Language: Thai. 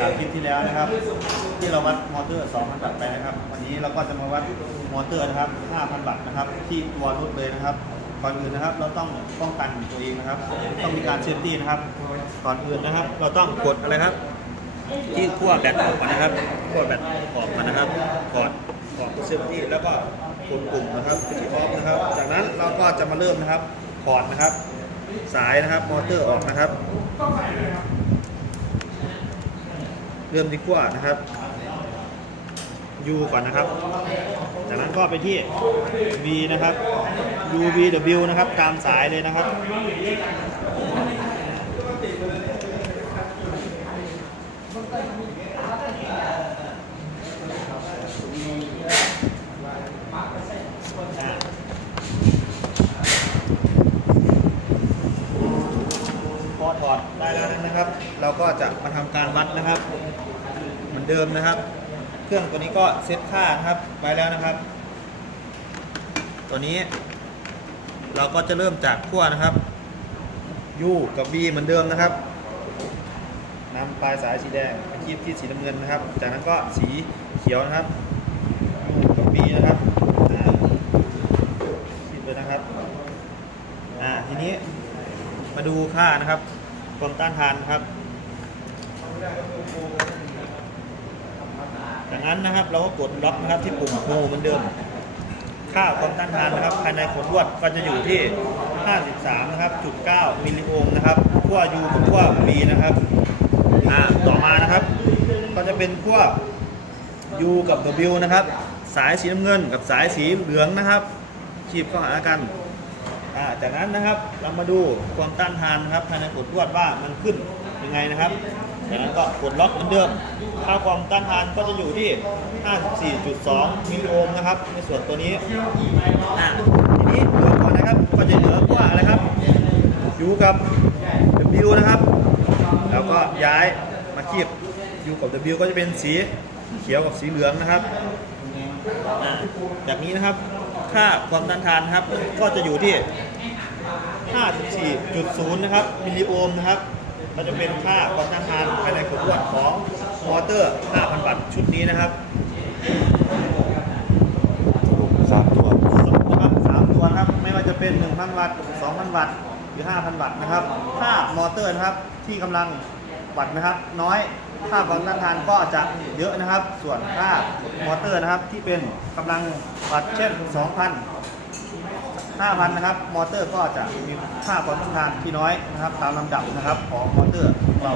จากคลิปที่แล้วนะครับ ที่เราวัดมอเตอร์ 2,000 วัตต์ไปนะครับ วันนี้เราก็จะมาวัดมอเตอร์นะครับ 5,000 วัตต์นะครับ ที่ตัวรถเลยนะครับ ก่อนอื่นนะครับ เราต้องป้องกันตัวเองนะครับ ต้องมีการเซฟตี้นะครับ ก่อนอื่นนะครับ เราต้องกดอะไรครับ ที่ขั้วแบตออกมานะครับขั้วแบตออกมานะครับกดกดตัวเซฟตี้แล้วก็กดปุ่มนะครับที่ออฟนะครับ จากนั้นเราก็จะมาเริ่มนะครับ ถอดนะครับ สายนะครับ มอเตอร์ออกนะครับ เริ่มดีกว่านะครับ U ก่อนนะครับ จากนั้นก็ไปที่ V นะครับ U V W นะครับ ตามสายเลยนะครับอ ถอดได้แล้วนะครับ เราก็จะมาทำการวัดนะครับ เหมือนเดิมนะครับ เครื่องตัวนี้ก็เซตค่านะครับไว้แล้วนะครับ ตัวนี้ เราก็จะเริ่มจากขั้วนะครับ U กับ B เหมือนเดิมนะครับนำปลายสายสีแดงไปคีบที่สีน้ำเงินนะครับ จากนั้นก็สีเขียวนะครับ U กับ B นะครับคีบเลยนะครับ อ่าทีนี้มาดูค่านะครับ ความต้านทานครับจากนั้นนะครับเราก็กดล็อกนะครับที่ปุ่มโฮเหมือนเดิม ค่าความต้านทานนะครับ ภายในขวดลวดก็จะอยู่ที่ 53 นะครับจุด9มิลลิโอห์มนะครับขั้ว U กับขั้ว B นะครับอ่าต่อมานะครับ ก็จะเป็นขั้ว U กับ W นะครับ สายสีน้ำเงินกับสายสีเหลืองนะครับขีบเข้าหากัน อ่าจากนั้นนะครับเรามาดูความต้านทานนะครับภายในขดลวดว่ามันขึ้นยังไงนะครับจากนั้นก็กดล็อกเหมือนเดิม ค่าความต้านทานก็จะอยู่ที่ 54.2 มิลลิโอห์มนะครับ ในส่วนตัวนี้อ่าทีนี้เหลือก่อนนะครับก็จะเหลือว่าอะไรครับ U กับ W นะครับแล้วก็ย้ายมาคีบ U กับ W ก็จะเป็นสีเขียวกับสีเหลืองนะครับจากนี้นะครับ ค่าความต้านทานนะครับ ก็จะอยู่ที่ 54.0 นะครับ มิลลิโอห์มนะครับก็จะเป็นค่าความต้านทานภายในขวดลวดของมอเตอร์ 5,000 วัตต์ชุดนี้นะครับสรุปสามตัวสมมตินะครับสามตัวนะครับ ไม่ว่าจะเป็น 1,000 วัตต์ 2,000 วัตต์ หรือ 5,000 วัตต์นะครับถ้ามอเตอร์นะครับที่กำลัง วัดนะครับ น้อยค่าความต้านทานก็จะเยอะนะครับ ส่วนค่ามอเตอร์นะครับที่เป็นกำลังวัดเช่น 2,000 5,000 นะครับ มอเตอร์ก็จะมีค่าความต้านทานที่น้อยนะครับ ตามลำดับนะครับของมอเตอร์ของเรา